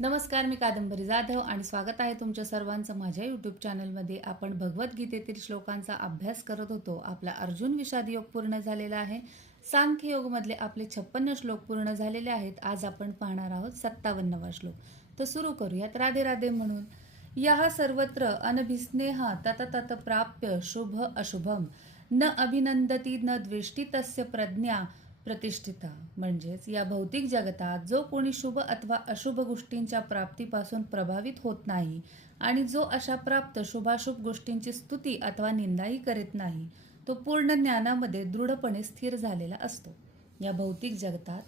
नमस्कार, मी कादंबरी जाधव आणि स्वागत आहे तुमच्या सर्वांचं माझ्या यूट्यूब चॅनलमध्ये. आपण भगवद्गीतेतील श्लोकांचा अभ्यास करत होतो. आपला अर्जुन विषाद योग पूर्ण झालेला आहे. सांख्य योगमधले आपले 56 श्लोक पूर्ण झालेले आहेत. आज आपण पाहणार आहोत 57वा श्लोक. तर सुरू करूयात. राधे राधे म्हणून. यः सर्वत्र अनभिस्नेहा तत तत प्राप्य शुभ अशुभम न अभिनंदती न द्वेष्टी तस्य प्रज्ञा प्रतिष्ठिता. म्हणजेच या भौतिक जगतात जो कोणी शुभ अथवा अशुभ गोष्टींच्या प्राप्तीपासून प्रभावित होत नाही आणि जो अशा प्राप्त शुभाशुभ गोष्टींची स्तुती अथवा निंदाही करीत नाही, तो पूर्ण ज्ञानामध्ये दृढपणे स्थिर झालेला असतो. या भौतिक जगतात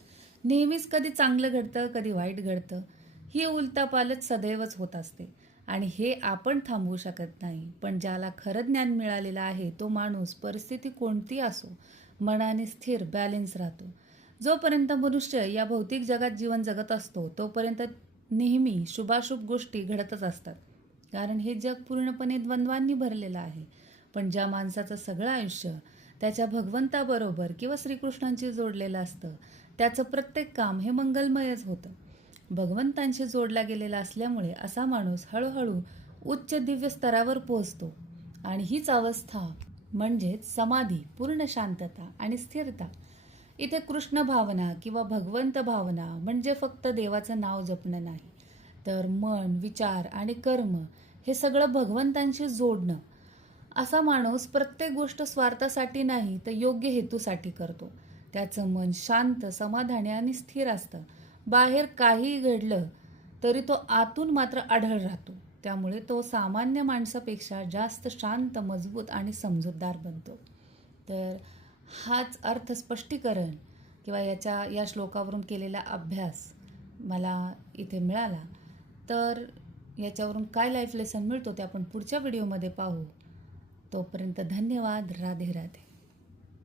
नेहमीच कधी चांगलं घडतं, कधी वाईट घडतं. ही उलटापालट सदैवच होत असते आणि हे आपण थांबवू शकत नाही. पण ज्याला खरं ज्ञान मिळालेलं आहे तो माणूस परिस्थिती कोणती असो मनाने स्थिर बॅलेन्स राहतो. जोपर्यंत मनुष्य या भौतिक जगात जीवन जगत असतो तोपर्यंत नेहमी शुभाशुभ गोष्टी घडतच असतात, कारण हे जग पूर्णपणे द्वंद्वांनी भरलेलं आहे. पण ज्या माणसाचं सगळं आयुष्य त्याच्या भगवंताबरोबर किंवा श्रीकृष्णांशी जोडलेलं असतं त्याचं प्रत्येक काम हे मंगलमयच होतं. भगवंतांशी जोडला गेलेला असल्यामुळे असा माणूस हळूहळू उच्च दिव्य स्तरावर पोहोचतो आणि हीच अवस्था म्हणजेच समाधी, पूर्ण शांतता आणि स्थिरता. इथे कृष्ण भावना किंवा भगवंत भावना म्हणजे फक्त देवाचं नाव जपणं नाही, तर मन, विचार आणि कर्म हे सगळं भगवंतांशी जोडणं. असा माणूस प्रत्येक गोष्ट स्वार्थासाठी नाही तर योग्य हेतूसाठी करतो. त्याचं मन शांत, समाधानी आणि स्थिर असतं. बाहेर काही घडलं तरी तो आतून मात्र अढळ राहतो. त्यामुळे तो सामान्य माणसापेक्षा जास्त शांत, मजबूत आणि समजूतदार बनतो. तर हाच अर्थ स्पष्टीकरण किंवा या श्लोकावरून केलेला अभ्यास मला इथे मिळाला. तर याच्यावरून काय लाईफ लेसन मिळतो ते आपण पुढच्या व्हिडिओमध्ये पाहू. तोपर्यंत धन्यवाद. राधे राधे.